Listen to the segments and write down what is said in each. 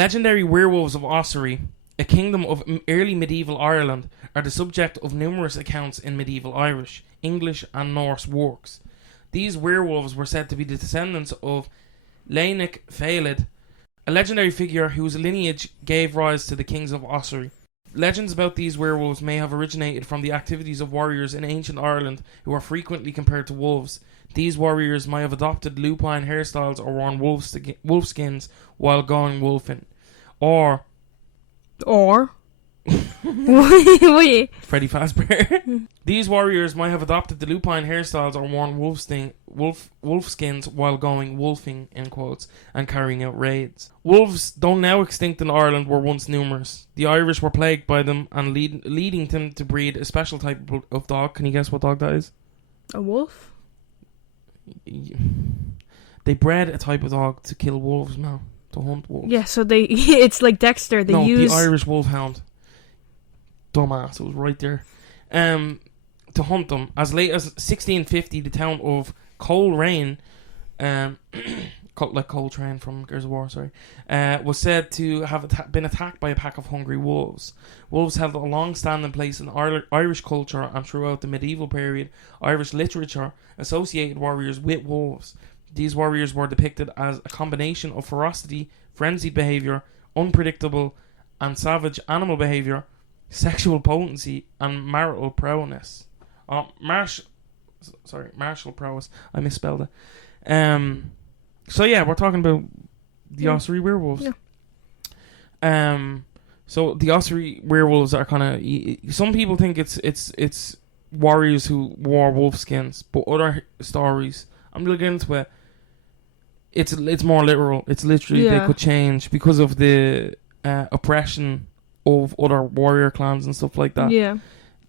legendary werewolves of Ossory, a kingdom of early medieval Ireland, are the subject of numerous accounts in medieval Irish, English and Norse works. These werewolves were said to be the descendants of Leinic Félid, a legendary figure whose lineage gave rise to the kings of Ossory. Legends about these werewolves may have originated from the activities of warriors in ancient Ireland who are frequently compared to wolves. These warriors might have adopted lupine hairstyles or worn wolf skins while going wolfing. Or Wait. Freddy Fazbear. These warriors might have adopted the lupine hairstyles or worn wolf skins while going wolfing, in quotes, and carrying out raids. Wolves, though now extinct in Ireland, were once numerous. The Irish were plagued by them and leading them to breed a special type of dog. Can you guess what dog that is? A wolf? They bred a type of dog to kill wolves now. To hunt wolves. Yeah, so it's like Dexter. They use the Irish wolfhound. Dumbass, it was right there. To hunt them. As late as 1650, the town of Coleraine, like Coltrane from Gears of War, sorry, was said to have been attacked by a pack of hungry wolves. Wolves held a long-standing place in Irish culture, and throughout the medieval period, Irish literature associated warriors with wolves. These warriors were depicted as a combination of ferocity, frenzied behaviour, unpredictable and savage animal behaviour, sexual potency, and marital prowess. Martial prowess. I misspelled it. So yeah, we're talking about the Ossory werewolves. Yeah. So the Ossory werewolves are kind of. Some people think it's warriors who wore wolf skins, but other stories, I'm looking into it. It's more literal. It's literally they could change because of the oppression of other warrior clans and stuff like that. Yeah.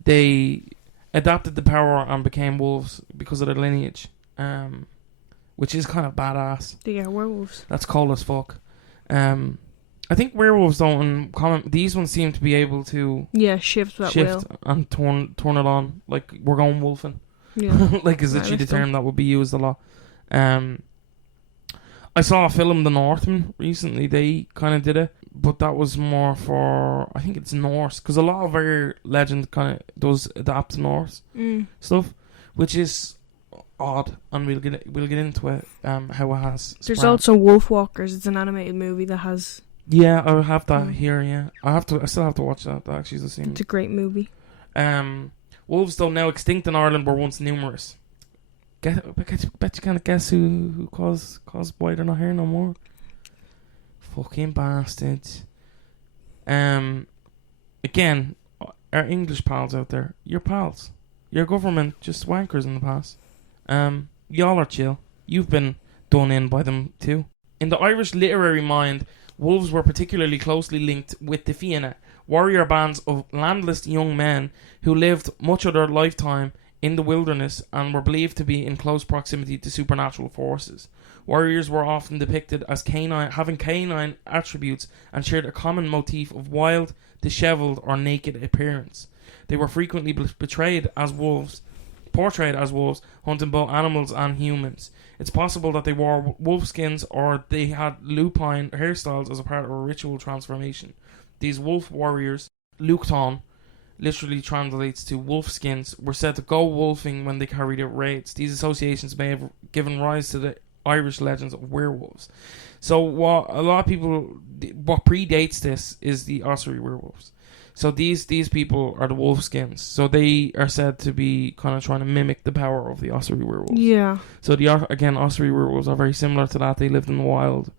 They adapted the power and became wolves because of their lineage, which is kind of badass. They are werewolves. That's cool as fuck. I think werewolves don't. In common, these ones seem to be able to shift will and turn it on. Like we're going wolfing. Yeah. Like is literally the term that would be used a lot. I saw a film, The Northman, recently. They kind of did it, but that was more for, I think it's Norse, because a lot of our legend kind of does adapt to Norse stuff, which is odd, and we'll get into it. How it has. There's spread. also Wolfwalkers. It's an animated movie that has. Yeah, I have that here. Yeah, I still have to watch that. That actually is the same. It's a great movie. Wolves, though now extinct in Ireland, were once numerous. Bet you can't guess who caused why they're not here no more. Fucking bastards. Again, our English pals out there, your pals. Your government just wankers in the past. Y'all are chill. You've been done in by them too. In the Irish literary mind, wolves were particularly closely linked with the Fianna, warrior bands of landless young men who lived much of their lifetime in the wilderness and were believed to be in close proximity to supernatural forces. Warriors were often depicted as having canine attributes and shared a common motif of wild, dishevelled or naked appearance. They were frequently portrayed as wolves, hunting both animals and humans. It's possible that they wore wolf skins or they had lupine hairstyles as a part of a ritual transformation. These wolf warriors, Luchtan, literally translates to wolf skins, were said to go wolfing when they carried out raids. These associations may have given rise to the Irish legends of werewolves. So what predates this is the Ossory werewolves. So these people are the wolf skins. So they are said to be kind of trying to mimic the power of the Ossory werewolves. Yeah. So Ossory werewolves are very similar to that. They lived in the wild.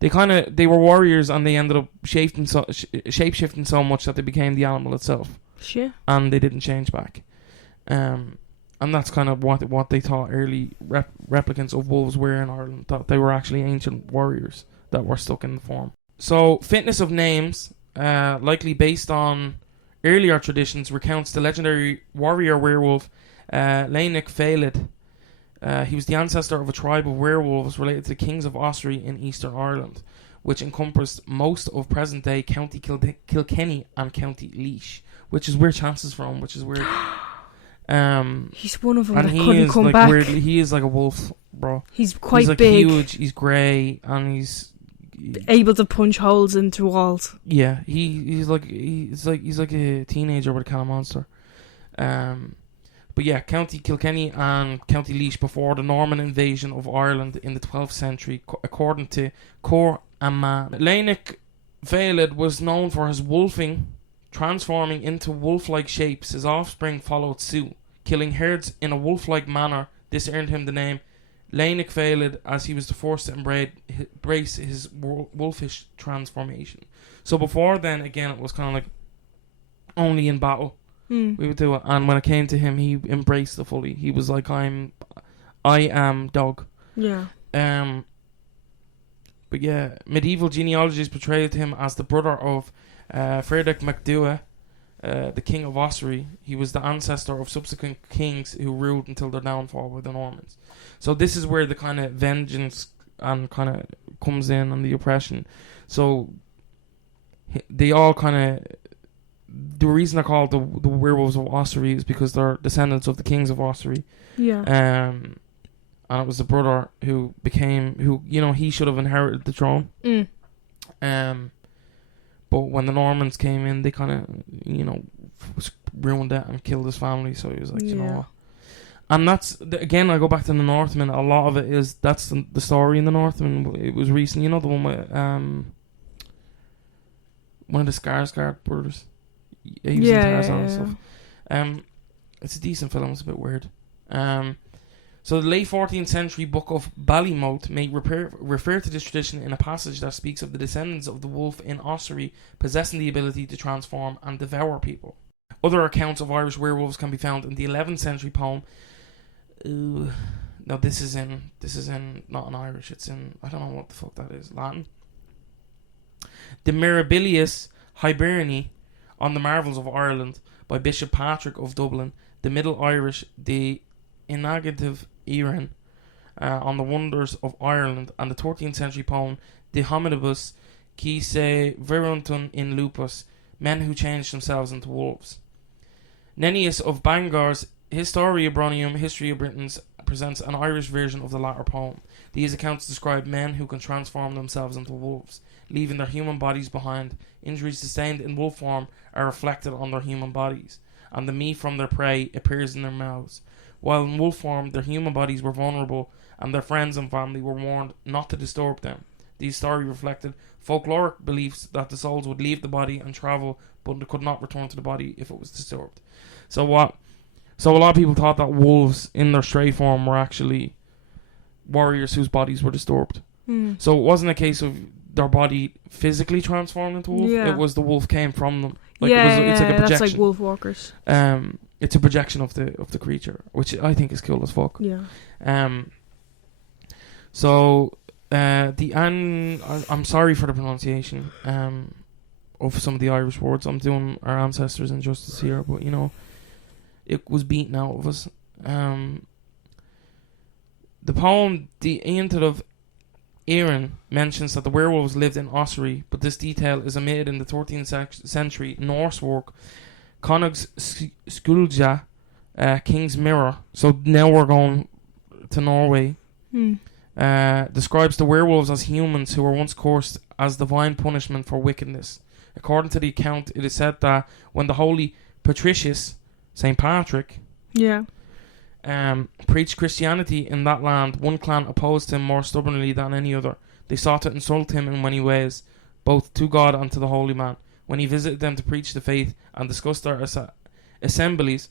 They were warriors and they ended up shape-shifting so much that they became the animal itself. Shit. And they didn't change back. And that's kind of what they thought early replicants of wolves were in Ireland. Thought they were actually ancient warriors that were stuck in the form. So fitness of names, likely based on earlier traditions, recounts the legendary warrior werewolf Leinic Félid. He was the ancestor of a tribe of werewolves related to the kings of Ossory in Eastern Ireland, which encompassed most of present-day County Kilkenny and County Laois, which is where Chance is from, which is weird. He's one of them and that couldn't come back. He is like a wolf, bro. He's quite he's like big. Huge. He's grey, and able to punch holes into walls. Yeah, he's like a teenager with a can of Monster. But yeah, County Kilkenny and County Laois before the Norman invasion of Ireland in the 12th century, according to Cor Amman. Leinic Fealed was known for his wolfing, transforming into wolf-like shapes. His offspring followed suit, killing herds in a wolf-like manner. This earned him the name Leinic Fealed, as he was the first to embrace his wolfish transformation. So before then, again, it was kind of like only in battle we would do it. And when it came to him, he embraced it fully. He was like, I am dog. Yeah. But yeah, medieval genealogies portrayed him as the brother of Frederick MacDua, the king of Ossory. He was the ancestor of subsequent kings who ruled until their downfall with the Normans. So this is where the kind of vengeance and kind of comes in, and the oppression. So they all kind of... The reason they're called the Werewolves of Ossory is because they're descendants of the kings of Ossory. Yeah. And it was the brother who he should have inherited the throne. But when the Normans came in, they kind of, ruined it and killed his family. So he was like, you know what? And that's, again, I go back to the Northmen. A lot of it is, that's the story in the Northmen. It was recent, the one with, one of the Skarsgård brothers. He was in Tarzan and stuff. It's a decent film. It's a bit weird. So the late 14th century book of Ballymote may refer to this tradition in a passage that speaks of the descendants of the wolf in Ossory possessing the ability to transform and devour people. Other accounts of Irish werewolves can be found in the 11th century poem. No, this is in not in Irish. It's in, I don't know what the fuck that is, Latin. The Mirabilis Hiberni on the Marvels of Ireland by Bishop Patrick of Dublin. The Middle Irish, the Inagative Erin on the Wonders of Ireland, and the 13th century poem De Hominibus qui se veruntun in lupus, men who changed themselves into wolves. Nennius of Bangor's Historia Bronium, History of Britons, presents an Irish version of the latter poem. These accounts describe men who can transform themselves into wolves, leaving their human bodies behind. Injuries sustained in wolf form are reflected on their human bodies, and the meat from their prey appears in their mouths. While in wolf form, their human bodies were vulnerable, and their friends and family were warned not to disturb them. These stories reflected folkloric beliefs that the souls would leave the body and travel, but they could not return to the body if it was disturbed. So a lot of people thought that wolves in their stray form were actually warriors whose bodies were disturbed. So it wasn't a case of their body physically transformed into wolf. It was the wolf came from them. It's like a projection. That's like wolf walkers. It's a projection of the creature, which I think is cool as fuck. Yeah. I'm sorry for the pronunciation of some of the Irish words. I'm doing our ancestors injustice here, but it was beaten out of us. The poem The Aeonted of Erin mentions that the werewolves lived in Ossory, but this detail is omitted in the 13th century Norse work Conung's Skulja, King's Mirror. So now we're going to Norway. Describes the werewolves as humans who were once cursed as divine punishment for wickedness. According to the account, it is said that when the holy Patricius, St. Patrick, preached Christianity in that land, one clan opposed him more stubbornly than any other. They sought to insult him in many ways, both to God and to the holy man. When he visited them to preach the faith and discuss their assemblies,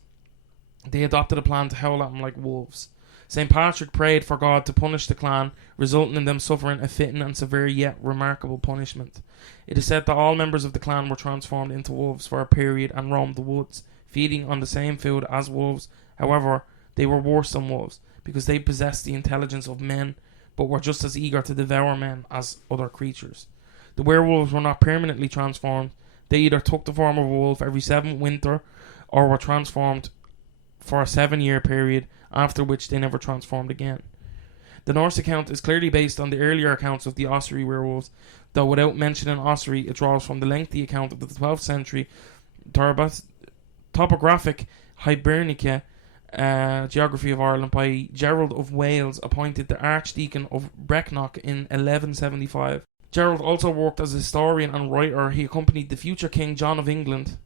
they adopted a plan to howl at him like wolves. St. Patrick prayed for God to punish the clan, resulting in them suffering a fitting and severe yet remarkable punishment. It is said that all members of the clan were transformed into wolves for a period and roamed the woods, feeding on the same food as wolves. However, they were worse than wolves, because they possessed the intelligence of men, but were just as eager to devour men as other creatures. The werewolves were not permanently transformed. They either took the form of a wolf every 7th winter, or were transformed for a 7-year period, after which they never transformed again. The Norse account is clearly based on the earlier accounts of the Ossory werewolves, though without mentioning Ossory, it draws from the lengthy account of the 12th century topographic Hibernica geography of Ireland by Gerald of Wales, appointed the Archdeacon of Brecknock in 1175. Gerald also worked as a historian and writer. He accompanied the future King John of England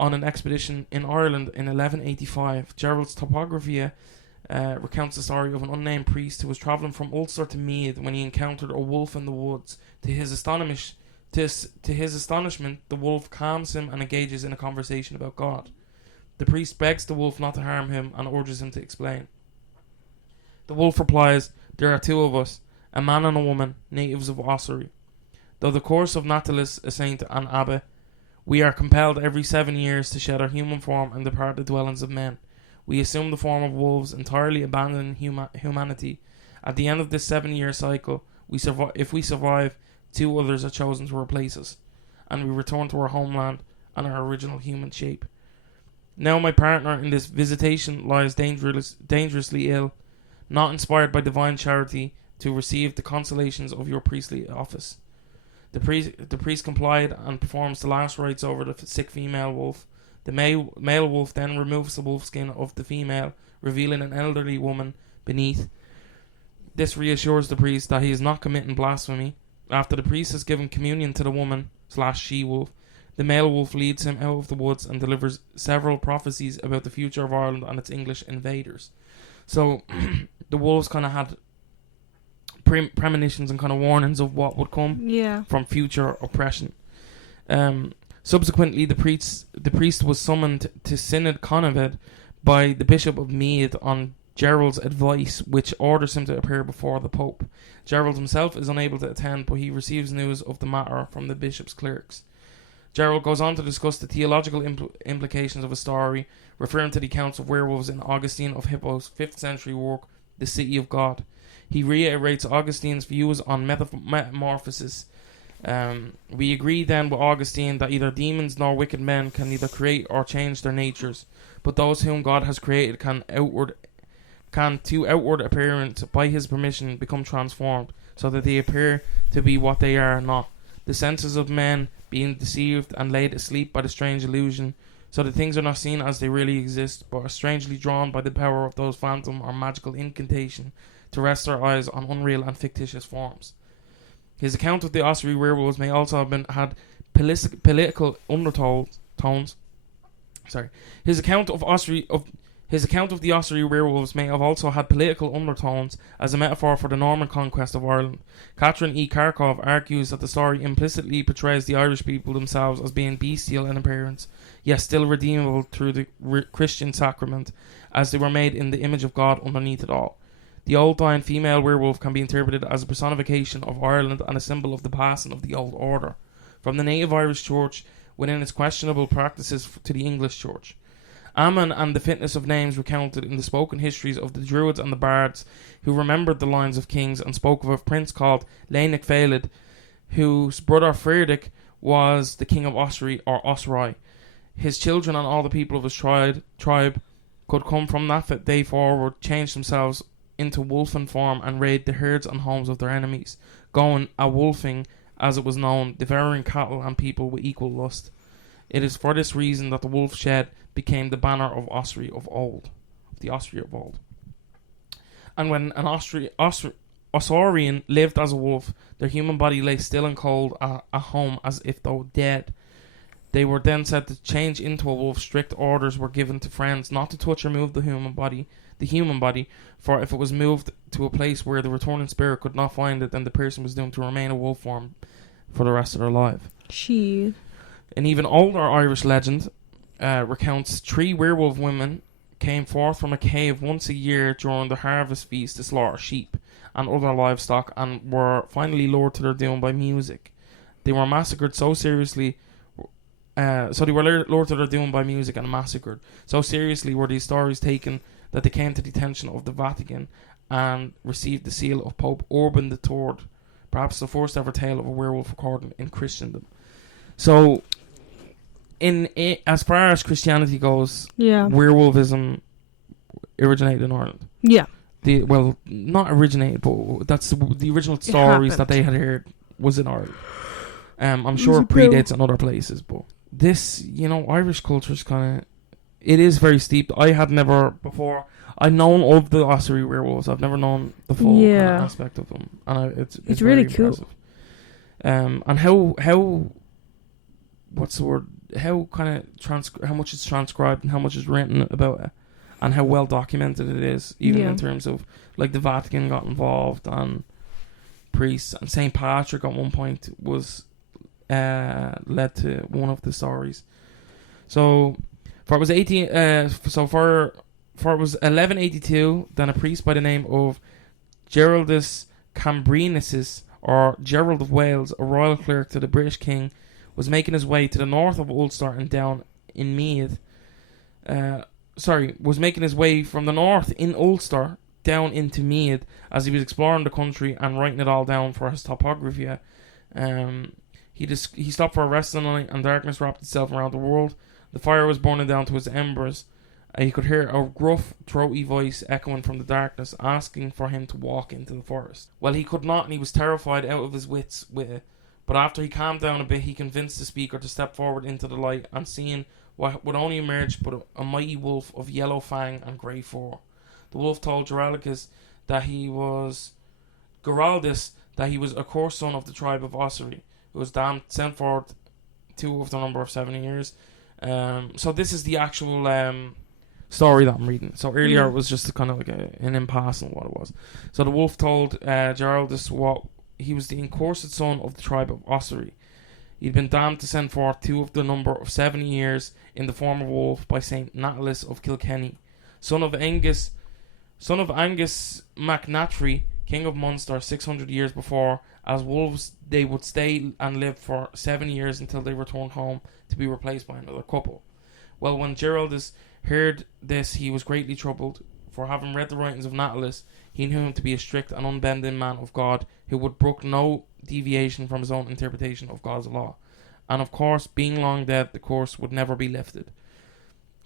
on an expedition in Ireland in 1185. Gerald's Topographia recounts the story of an unnamed priest who was travelling from Ulster to Meath when he encountered a wolf in the woods. To his astonishment, the wolf calms him and engages in a conversation about God. The priest begs the wolf not to harm him and urges him to explain. The wolf replies, "There are two of us, a man and a woman, natives of Ossory. Though the course of Natalis, a saint and abbot, we are compelled every 7 years to shed our human form and depart the dwellings of men. We assume the form of wolves, entirely abandoning humanity. At the end of this 7-year cycle, if we survive, 2 others are chosen to replace us, and we return to our homeland and our original human shape. Now my partner in this visitation lies dangerously ill, not inspired by divine charity to receive the consolations of your priestly office." The priest complied and performs the last rites over the sick female wolf. The male wolf then removes the wolf skin of the female, revealing an elderly woman beneath. This reassures the priest that he is not committing blasphemy. After the priest has given communion to the woman/she-wolf, the male wolf leads him out of the woods and delivers several prophecies about the future of Ireland and its English invaders. So the wolves kind of had premonitions and kind of warnings of what would come from future oppression. Subsequently, the priest was summoned to Synod Conved by the Bishop of Meath on Gerald's advice, which orders him to appear before the Pope. Gerald himself is unable to attend, but he receives news of the matter from the bishop's clerics. Gerald goes on to discuss the theological implications of a story, referring to the accounts of werewolves in Augustine of Hippo's 5th century work, The City of God. He reiterates Augustine's views on metamorphosis. We agree then with Augustine that either demons nor wicked men can neither create or change their natures, but those whom God has created can to outward appearance by his permission become transformed, so that they appear to be what they are not. The senses of men being deceived and laid asleep by the strange illusion, so that things are not seen as they really exist, but are strangely drawn by the power of those phantom or magical incantation to rest their eyes on unreal and fictitious forms. His account of the Ossory werewolves may also have had political undertones. His account of the Ossory werewolves may have also had political undertones as a metaphor for the Norman conquest of Ireland. Catherine E. Kharkov argues that the story implicitly portrays the Irish people themselves as being bestial in appearance, yet still redeemable through the Christian sacrament, as they were made in the image of God underneath it all. The old dying female werewolf can be interpreted as a personification of Ireland and a symbol of the passing of the old order from the native Irish church within its questionable practices to the English church. Ammon and the fitness of names recounted in the spoken histories of the Druids and the Bards, who remembered the lines of kings and spoke of a prince called Laenach Félid, whose brother Frederick was the king of Ossory or Ossory. His children and all the people of his tribe could come from that day forward, change themselves into wolfen form and raid the herds and homes of their enemies, going a-wolfing, as it was known, devouring cattle and people with equal lust. It is for this reason that the wolf shed became the banner of Ossory of old. And when an Osorian lived as a wolf, their human body lay still and cold at home as if though dead. They were then said to change into a wolf. Strict orders were given to friends not to touch or move the human body, for if it was moved to a place where the returning spirit could not find it, then the person was doomed to remain a wolf form for the rest of their life. She. An even older Irish legend recounts 3 werewolf women came forth from a cave once a year during the harvest feast to slaughter sheep and other livestock, and were finally lured to their doom by music. They were massacred so seriously. Lured to their doom by music and massacred. So seriously were these stories taken that they came to the attention of the Vatican and received the seal of Pope Urban III, perhaps the first ever tale of a werewolf recorded in Christendom. So, as far as Christianity goes, werewolfism originated in Ireland. Yeah. Not originated, but that's the original stories that they had heard was in Ireland. I'm sure it predates in other places, but this, Irish culture is kind of, it is very steep. I had never before, I'd known of the Ossory werewolves. I've never known the full kind of aspect of them, and it's really impressive. And how what's the word? How kind of how much is transcribed and how much is written about it, and how well documented it is, even in terms of like the Vatican got involved and priests, and Saint Patrick at one point was led to one of the stories. So for it was 1182, then a priest by the name of Geraldus Cambrensis, or Gerald of Wales, a royal clerk to the British king, was making his way to the north of Ulster and down in Meath. Was making his way from the north in Ulster down into Meath as he was exploring the country and writing it all down for his topography. He stopped for a rest in the night, and darkness wrapped itself around the world. The fire was burning down to its embers. He could hear a gruff, throaty voice echoing from the darkness, asking for him to walk into the forest. Well, he could not, and he was terrified out of his wits with it. But after he calmed down a bit, he convinced the speaker to step forward into the light, and seeing what would only emerge but a mighty wolf of yellow fang and grey fur. The wolf told Geraldus that he was a coarse son of the tribe of Ossory, who was damned, sent forth two of the number of 70 years. So this is the actual story that I'm reading. So earlier it was just kind of like an impasse on what it was. So the wolf told Geraldus what he was the incursed son of the tribe of Ossory. He'd been damned to send forth two of the number of 70 years in the form of a wolf by Saint Natalis of Kilkenny, son of Angus MacNatry, king of Munster 600 years before. As wolves, they would stay and live for 7 years until they returned home to be replaced by another couple. Well, when Geraldus heard this, he was greatly troubled, for having read the writings of Natalis, he knew him to be a strict and unbending man of God, who would brook no deviation from his own interpretation of God's law. And of course, being long dead, the curse would never be lifted.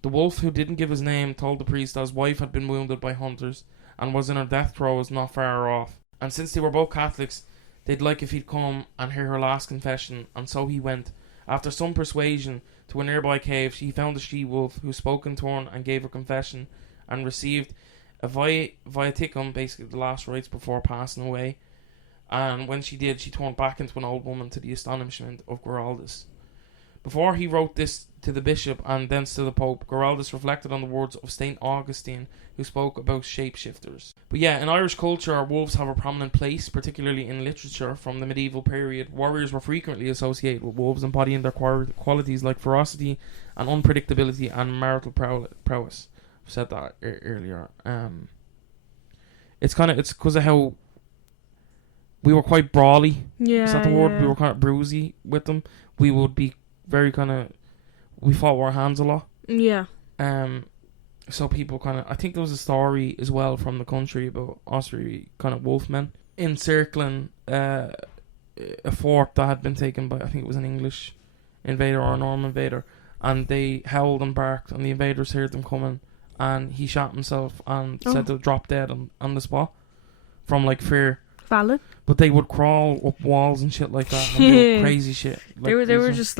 The wolf, who didn't give his name, told the priest that his wife had been wounded by hunters, and was in her death throes not far off. And since they were both Catholics, they'd like if he'd come and hear her last confession, and so he went. After some persuasion, to a nearby cave, he found a she-wolf, who spoke in turn and gave her confession, and received a viaticum, basically the last rites before passing away. And when she did, she turned back into an old woman, to the astonishment of Geraldus. Before he wrote this to the bishop and thence to the pope, Geraldus reflected on the words of St. Augustine, who spoke about shapeshifters. But yeah, in Irish culture, wolves have a prominent place, particularly in literature from the medieval period. Warriors were frequently associated with wolves, embodying their qualities like ferocity and unpredictability and marital prowess. I've said that earlier. It's because of how we were quite brawly. Yeah, is that the word? We were kind of bruisey with them. We would be very we fought with our hands a lot. Yeah. So people I think there was a story as well from the country about Ossory wolfmen encircling a fort that had been taken by, I think it was an English invader or a Norman invader, and they howled and barked, and the invaders heard them coming, and he shot himself and said to drop dead on the spot from fear. Valid. But they would crawl up walls and shit like that, and do crazy shit. They were just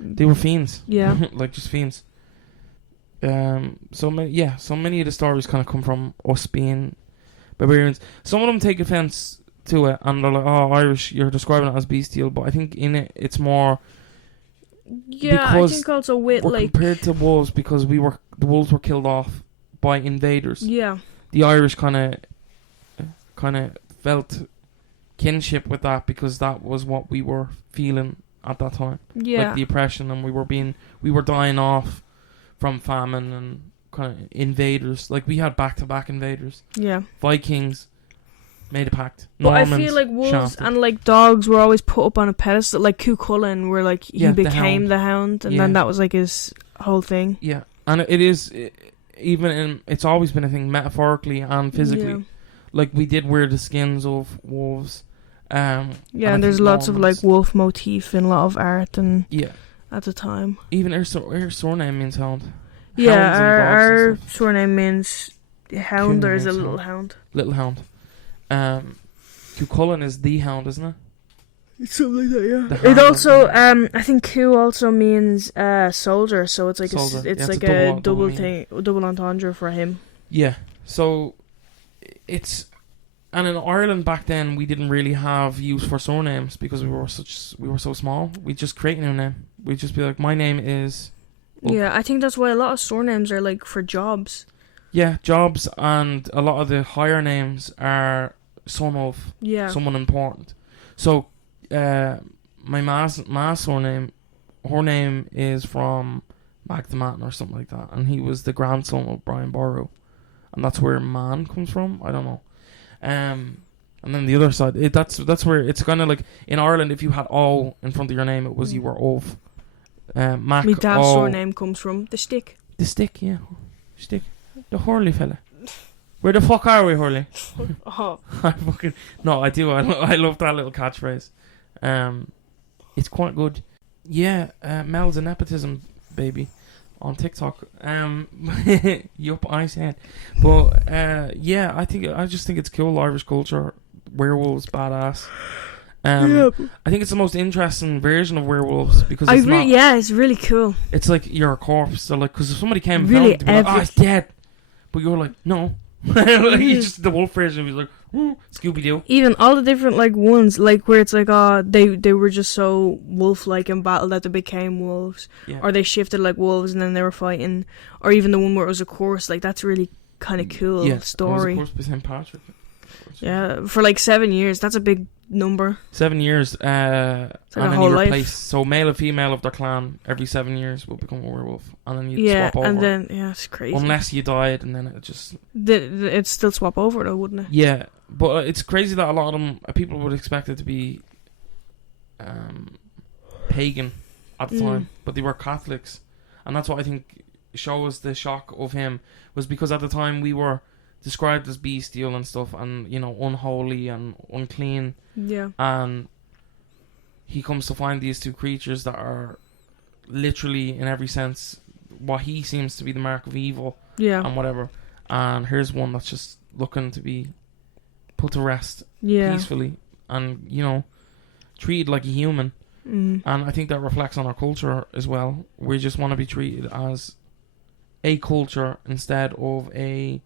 they were fiends. Yeah. Just fiends. So many of the stories come from us being barbarians. Some of them take offense to it, and they're like, "Oh, Irish, you're describing it as bestial." But I think in it, it's more. Yeah, I think also with compared to wolves, because the wolves were killed off by invaders. Yeah. The Irish kind of felt kinship with that, because that was what we were feeling at that time. Yeah. The oppression, and we were dying off from famine and invaders. We had back-to-back invaders. Yeah. Vikings made a pact. But Normans, I feel like wolves shafted. and dogs were always put up on a pedestal. Like Cuchulainn, where he became the hound, and then that was his whole thing. Yeah, and it's always been a thing, metaphorically and physically. Yeah. We did wear the skins of wolves. And there's lots of wolf motif in a lot of art and at the time. Even our surname means hound. Yeah, our surname means hound, or is a little hound. Little hound. Cuchulainn is the hound, isn't it? It's something like that, yeah. It also, I think Cu also means soldier, so it's soldier. It's a double thing, double entendre for him. Yeah, so it's And in Ireland back then, we didn't really have use for surnames because we were so small. We'd just create a new name. We'd just be like, my name is. Yeah, I think that's why a lot of surnames are like for jobs. Yeah, jobs, and a lot of the higher names are son of someone important. So, my ma's surname, her name is from Magdalene or something like that, and he was the grandson of Brian Boru, and that's where man comes from. I don't know. And then the other side, that's where it's kind of like in Ireland. If you had O in front of your name, it was you were of. Mac. My dad's surname comes from the Stick. The Stick, yeah, Stick, the Hurley fella. Where the fuck are we, Hurley? Oh. I do. I love that little catchphrase. It's quite good. Yeah, Mel's a nepotism baby on TikTok. Yup, I said. But yeah, I just think it's cool. Irish culture, werewolves, badass. I think it's the most interesting version of werewolves because it's really cool. It's like you're a corpse. So like, because if somebody came and really found it, like, it's dead, but you're like, no. Like, it's just the wolf version. He's like, Scooby Doo. Even all the different like ones, like where it's like, they were just so wolf-like in battle that they became wolves, or they shifted like wolves and then they were fighting, or even the one where it was a course. Like that's really kind of cool story. It was a course by St. Patrick. Yeah, for like 7 years. That's a big number. 7 years. It's like and then whole you life. replace, so male and female of their clan every 7 years will become a werewolf, and then you swap over. And then it's crazy. Unless you died, and then it just it'd still swap over though, wouldn't it? Yeah, but it's crazy that a lot of them people would expect it to be pagan at the time, but they were Catholics, and that's what I think shows the shock of him, was because at the time we were described as bestial and stuff, and unholy and unclean. Yeah. And he comes to find these two creatures that are literally, in every sense, what he seems to be the mark of evil. Yeah. And whatever. And here's one that's just looking to be put to rest peacefully, and treated like a human. And I think that reflects on our culture as well. We just want to be treated as a culture instead of a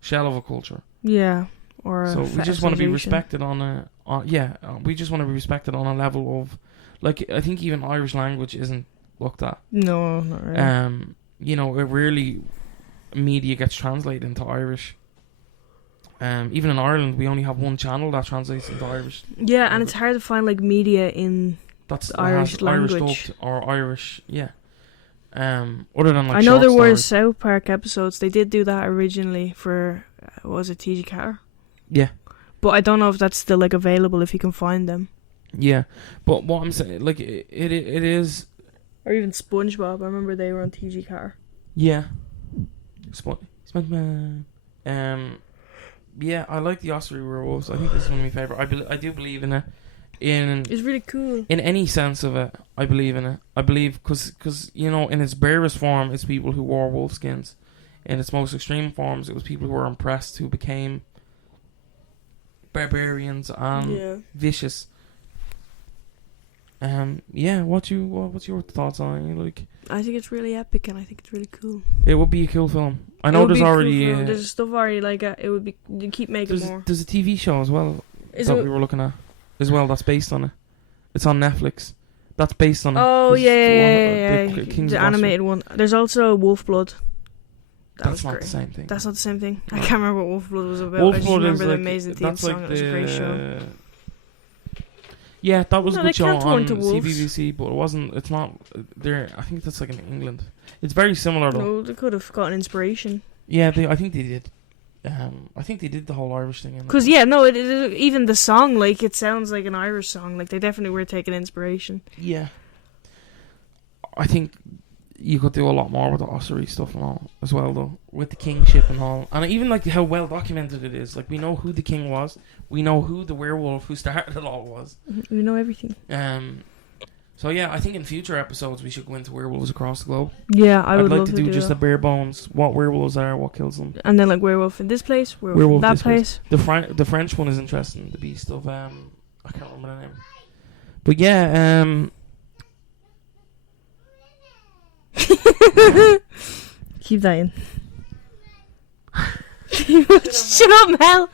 shell of a culture. Yeah. Or so we just want to be respected we just want to be respected on a level of, like, I think even Irish language isn't looked at. No, not really. It really, media gets translated into Irish. Even in Ireland, we only have one channel that translates into Irish. Yeah, and it's hard to find like media in the Irish language. Irish dubbed or Irish, yeah. Other than like, I know there were South Park episodes. They did do that originally for was it TG Carr? Yeah. But I don't know if that's still like available if you can find them. Yeah, but what I'm saying, like, it is. Or even SpongeBob. I remember they were on TG Carr. Yeah. SpongeBob. Yeah, I like the Ossory Werewolves. I think this is one of my favourite. I do believe in it. It's really cool. In any sense of it, I believe in it. I believe because in its barest form, it's people who wore wolf skins. In its most extreme forms, it was people who were impressed, who became barbarians and vicious. What's your thoughts on it? Like, I think it's really epic, and I think it's really cool. It would be a cool film. I know there's already there's stuff already like it would be. You keep making more. There's a TV show as well we were looking at as well. That's based on it. It's on Netflix. That's based on it. Oh yeah. The animated one. There's also Wolf Blood. That's not the same thing. That's not the same thing. I can't remember what Wolf Blood was about. Wolf I just Blood remember is the amazing theme song. It was a great show. Yeah, that was a good show on CBBC, but it wasn't. It's not there. I think that's like in England. It's very similar though. No, they could have gotten inspiration. Yeah, I think they did. I think they did the whole Irish thing. Because even the song, like, it sounds like an Irish song. Like, they definitely were taking inspiration. Yeah. I think you could do a lot more with the Ossory stuff and all as well, though, with the kingship and all, and even like how well documented it is. Like, we know who the king was, we know who the werewolf who started it all was. We know everything. So yeah, I think in future episodes we should go into werewolves across the globe. Yeah, I'd like to do just the bare bones, what werewolves are, what kills them, and then like werewolf in this place, werewolf in that place. The French one is interesting. The beast of I can't remember the name, but yeah. Keep that in. Shut up, Mel.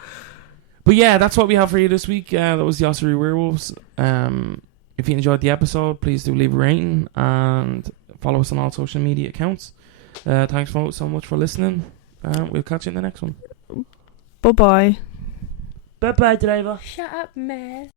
But yeah, that's what we have for you this week. That was the Ossory Werewolves. If you enjoyed the episode, please do leave a rating and follow us on all social media accounts. Thanks so much for listening. We'll catch you in the next one. Bye-bye. Bye-bye, driver. Shut up, man.